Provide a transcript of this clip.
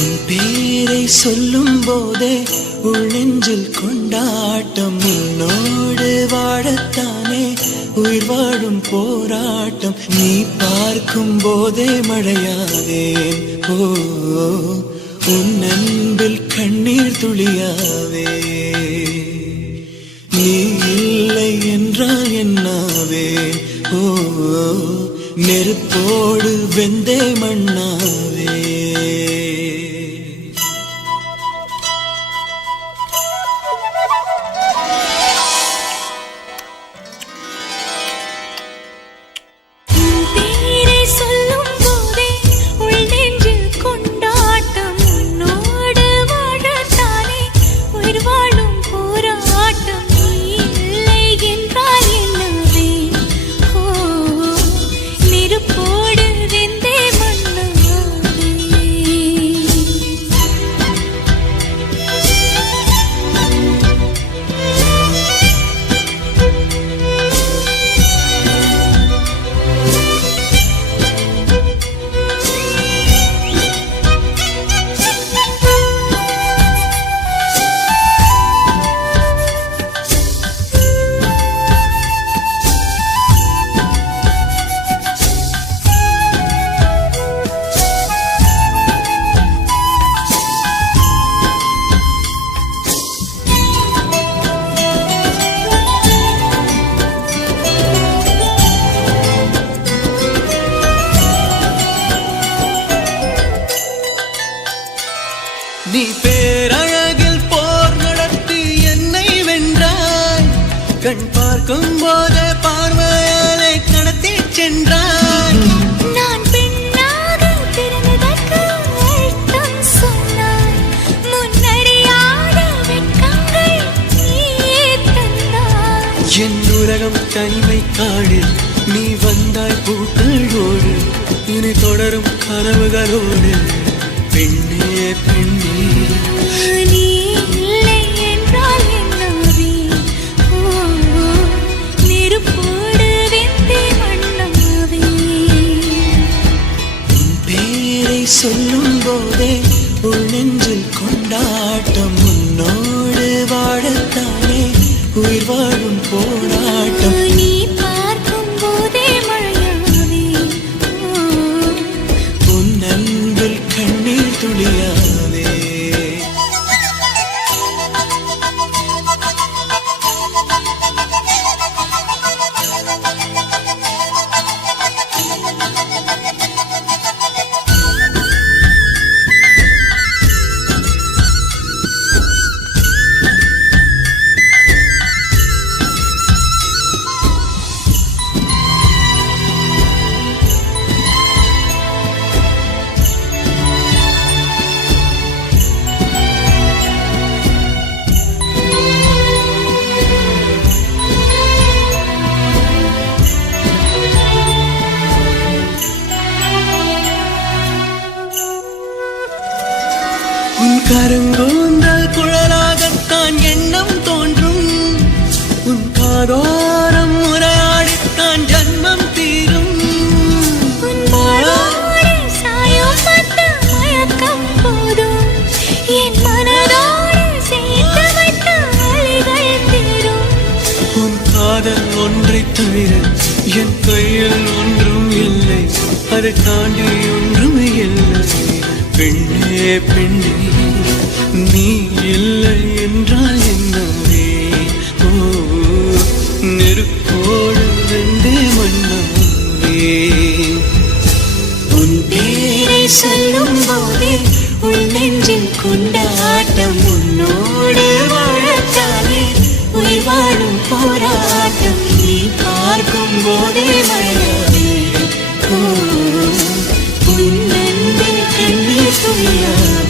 உன் பேரை சொல்லும் போதே உள்ளெஞ்சில் கொண்டாட்டம். உன்னோடு வாழத்தானே உயிர் வாழும் போராட்டம். நீ பார்க்கும் போதே மழையாவேன். ஓ உன் அன்பில் கண்ணீர் துளியாவே. நீ இல்லை என்றால் என்னாவேன். ஓ நெருப்போடு வெந்தே மண்ணாவே. நீ பேரழகில் போர் நடத்தி என்னை வென்றாய். கண் பார்க்கும் போது பார்வையாலே கடத்தி சென்றாய். நான் பெண்ணாக பிறந்ததற்கு அர்த்தம் சொன்னாய். முன்னறியாத வெட்கங்கள் நீயே தந்தாய். என் உலகம் தனிமை காடு. நீ வந்தாய் பூக்களோடு. இனி தொடரும் கனவுகளோடு. பெண்ணே பெண்ணே நீ இல்லை என்றால் என்னாவே. நெருப்போடு வெந்தே மண்ணாவே. உன் பேரை சொல்லும் போதே உள்ளெஞ்சில் கொண்டாட்டம். உன்னோடு வாழத்தானே உயிர் வாழும் போராட்டம். நீ பார்க்கும் போதே மழையாவே. உன் அன்பில் கண்ணீர் துளியாவே. உன் கருங்கூந்தல் குழலாகத்தான் எண்ணம் தோன்றும். உன் காதோரம் உரையாடித்தான் ஜன்மம் தீரும். உன் மாறோடு சாயம் பட்ட மயக்கம் போதும். என் மனதோடு சேர்த்து வைத்த வலிகள் தீரும். உன் காதல் ஒன்றை தவிர என் கையில் ஒன்றும் இல்லை. அதை தாண்டி ஒன்றும் இல்லை. பெண்ணே பெண்ணே நீ இல்லை என்றால் என்னவே. ஓ நெருப்போடு வெந்தே மண்ணாவே. உன் பேரை சொல்லும் போதே உள் நெஞ்சில் கொண்டாட்டம். உன்னோடு வாழத்தானே உயிர் வாழும் போராட்டம். நீ பார்க்கும் போதே மழையாவே. உன் அன்பில் கண்ணீர் துளியாவே.